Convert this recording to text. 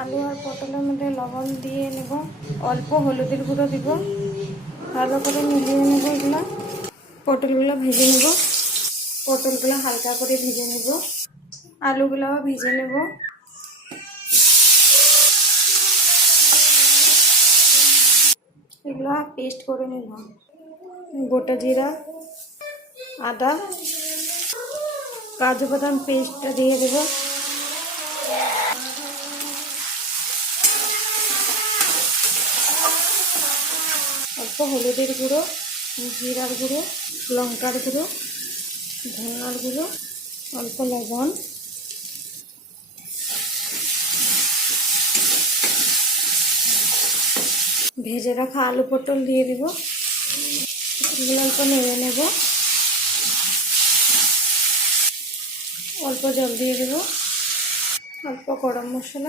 আলু আর পটলের মধ্যে লবণ দিয়ে নেব, অল্প হলুদের গুঁড়ো দিব, ভালো করে মিলিয়ে নেব। এগুলো পটলগুলো ভেজে নেব, পটলগুলো হালকা করে ভেজে নেব, আলুগুলোও ভেজে নেব। এগুলো পেস্ট করে নেব। গোটা জিরা, আদা, কাজু বাদাম পেস্টটা দিয়ে দেব। অল্প হলুদের গুঁড়ো, জিরার গুঁড়ো, লঙ্কার গুঁড়ো, ধনিয়ার গুঁড়ো, অল্প লবণ, ভেজে রাখা আলু পটল দিয়ে দেব। এগুলো অল্প নেড়ে নেব, অল্প জল দিয়ে দেব, অল্প গরম মশলা,